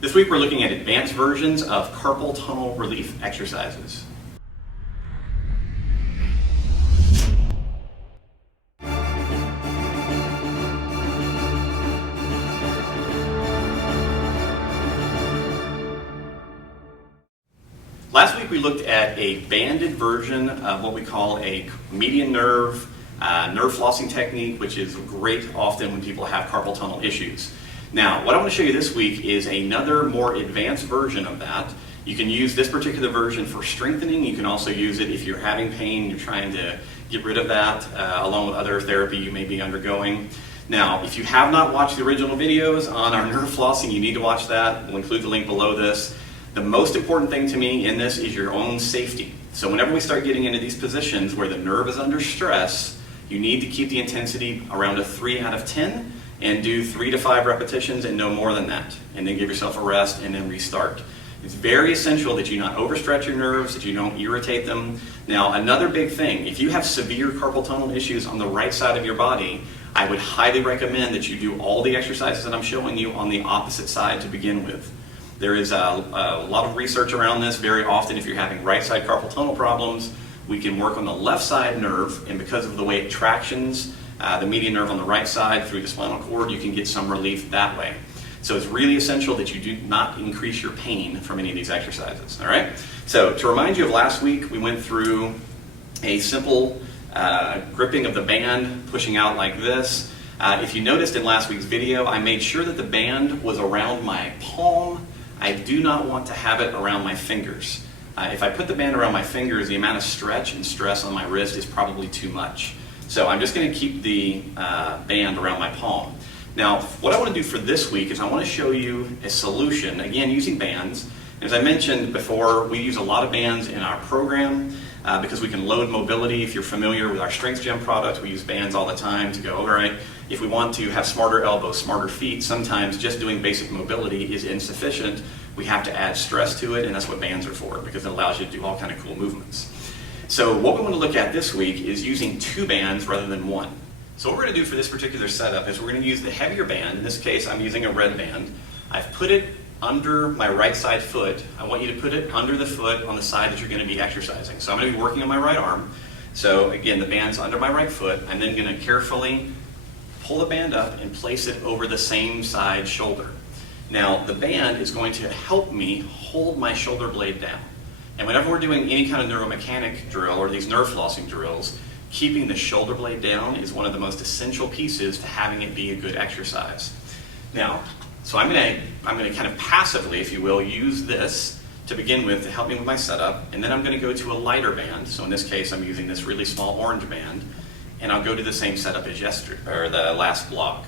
This week we're looking at advanced versions of carpal tunnel relief exercises. Last week we looked at a banded version of what we call a median nerve flossing technique, which is great often when people have carpal tunnel issues. Now, what I want to show you this week is another more advanced version of that. You can use this particular version for strengthening. You can also use it if you're having pain, you're trying to get rid of that, along with other therapy you may be undergoing. Now, if you have not watched the original videos on our nerve flossing, you need to watch that. We'll include the link below this. The most important thing to me in this is your own safety. So whenever we start getting into these positions where the nerve is under stress, you need to keep the intensity around a 3 out of 10 and do 3 to 5 repetitions and no more than that. And then give yourself a rest and then restart. It's very essential that you not overstretch your nerves, that you don't irritate them. Now, another big thing, if you have severe carpal tunnel issues on the right side of your body, I would highly recommend that you do all the exercises that I'm showing you on the opposite side to begin with. There is a lot of research around this. Very often, if you're having right side carpal tunnel problems, we can work on the left side nerve, and because of the way it tractions the median nerve on the right side through the spinal cord, you can get some relief that way. So it's really essential that you do not increase your pain from any of these exercises, all right? So to remind you of last week, we went through a simple gripping of the band, pushing out like this. If you noticed in last week's video, I made sure that the band was around my palm. I do not want to have it around my fingers. If I put the band around my fingers, the amount of stretch and stress on my wrist is probably too much. So I'm just going to keep the band around my palm. Now, what I want to do for this week is I want to show you a solution, again, using bands. As I mentioned before, we use a lot of bands in our program because we can load mobility. If you're familiar with our Strength Gym product, we use bands all the time to go, all right, if we want to have smarter elbows, smarter feet, sometimes just doing basic mobility is insufficient. We have to add stress to it, and that's what bands are for, because it allows you to do all kinds of cool movements. So what we want to look at this week is using 2 bands rather than 1. So what we're going to do for this particular setup is we're going to use the heavier band. In this case, I'm using a red band. I've put it under my right side foot. I want you to put it under the foot on the side that you're going to be exercising. So I'm going to be working on my right arm. So again, the band's under my right foot. I'm then going to carefully pull the band up and place it over the same side shoulder. Now, the band is going to help me hold my shoulder blade down. And whenever we're doing any kind of neuromechanic drill or these nerve flossing drills, keeping the shoulder blade down is one of the most essential pieces to having it be a good exercise. Now, so I'm going to kind of passively, if you will, use this to begin with to help me with my setup, and then I'm going to go to a lighter band. So in this case, I'm using this really small orange band, and I'll go to the same setup as yesterday, or the last block.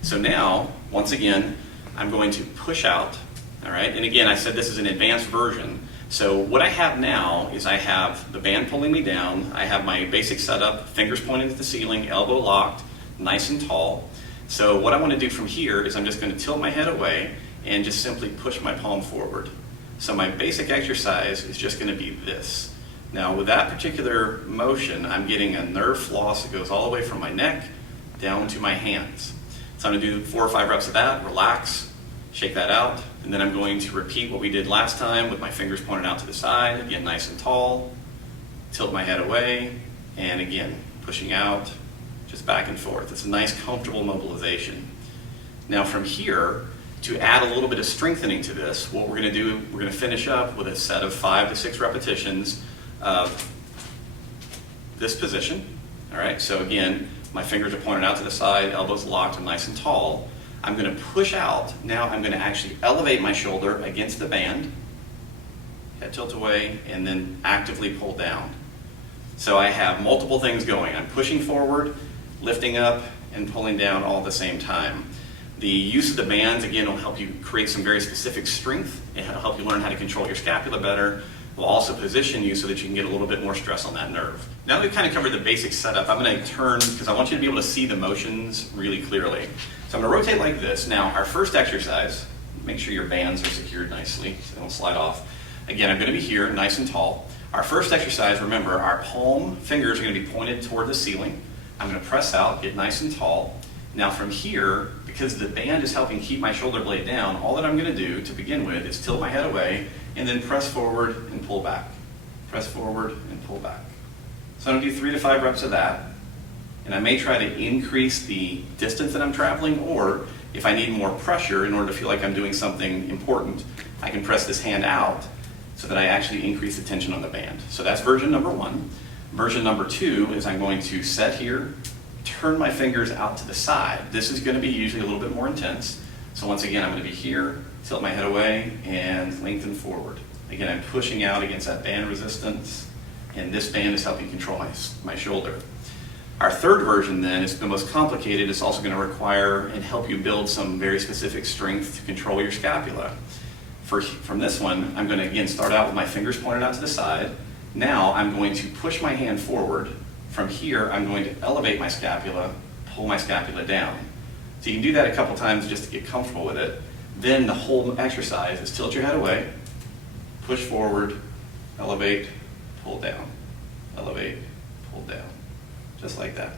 So now, once again, I'm going to push out, all right? And again, I said this is an advanced version. So what I have now is I have the band pulling me down. I have my basic setup, fingers pointing at the ceiling, elbow locked, nice and tall. So what I want to do from here is I'm just going to tilt my head away and just simply push my palm forward. So my basic exercise is just going to be this. Now with that particular motion, I'm getting a nerve floss that goes all the way from my neck down to my hands. So I'm going to do 4 or 5 reps of that, relax, shake that out, and then I'm going to repeat what we did last time with my fingers pointed out to the side, again nice and tall, tilt my head away, and again pushing out, just back and forth. It's a nice comfortable mobilization. Now from here, to add a little bit of strengthening to this, what we're going to do, we're going to finish up with a set of 5 to 6 repetitions of this position. All right, so again, my fingers are pointed out to the side, elbows locked and nice and tall. I'm going to push out. Now I'm going to actually elevate my shoulder against the band, head tilt away, and then actively pull down. So I have multiple things going. I'm pushing forward, lifting up, and pulling down all at the same time. The use of the bands, again, will help you create some very specific strength. It'll help you learn how to control your scapula better. Will also position you so that you can get a little bit more stress on that nerve. Now that we've kind of covered the basic setup, I'm going to turn, because I want you to be able to see the motions really clearly. So I'm going to rotate like this. Now, our first exercise, make sure your bands are secured nicely so they don't slide off. Again, I'm going to be here, nice and tall. Our first exercise, remember, our palm fingers are going to be pointed toward the ceiling. I'm going to press out, get nice and tall, Now from here, because the band is helping keep my shoulder blade down, all that I'm going to do to begin with is tilt my head away and then press forward and pull back. Press forward and pull back. So I'm going to do 3 to 5 reps of that. And I may try to increase the distance that I'm traveling, or if I need more pressure in order to feel like I'm doing something important, I can press this hand out so that I actually increase the tension on the band. So that's version number 1. Version number 2 is I'm going to set here, turn my fingers out to the side. This is going to be usually a little bit more intense. So once again, I'm going to be here, tilt my head away, and lengthen forward. Again, I'm pushing out against that band resistance, and this band is helping control my shoulder. Our third version then is the most complicated. It's also going to require and help you build some very specific strength to control your scapula. From this one, I'm going to again start out with my fingers pointed out to the side. Now I'm going to push my hand forward. From here, I'm going to elevate my scapula, pull my scapula down. So you can do that a couple times just to get comfortable with it. Then the whole exercise is tilt your head away, push forward, elevate, pull down, elevate, pull down. Just like that.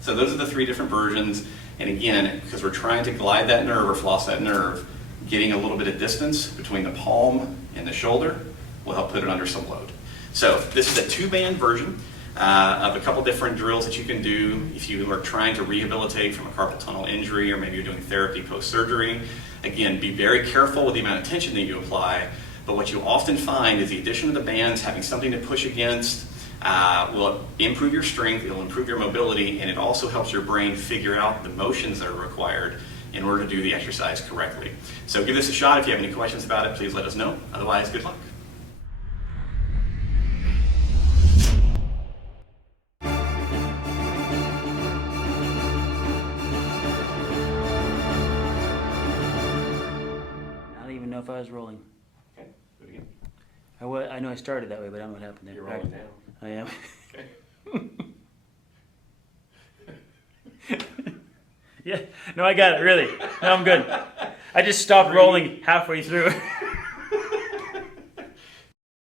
So those are the 3 different versions. And again, because we're trying to glide that nerve or floss that nerve, getting a little bit of distance between the palm and the shoulder will help put it under some load. So this is a 2-band version of a couple different drills that you can do if you are trying to rehabilitate from a carpal tunnel injury, or maybe you're doing therapy post-surgery. Again, be very careful with the amount of tension that you apply, but what you often find is the addition of the bands, having something to push against, will improve your strength, it'll improve your mobility, and it also helps your brain figure out the motions that are required in order to do the exercise correctly. So give this a shot. If you have any questions about it, please let us know. Otherwise, good luck. I don't even know if I was rolling. Okay, do it again. I know I started that way, but I don't know what happened there. You're rolling down. I am. Okay. Yeah. No, I got it, really. No, I'm good. I just stopped rolling halfway through.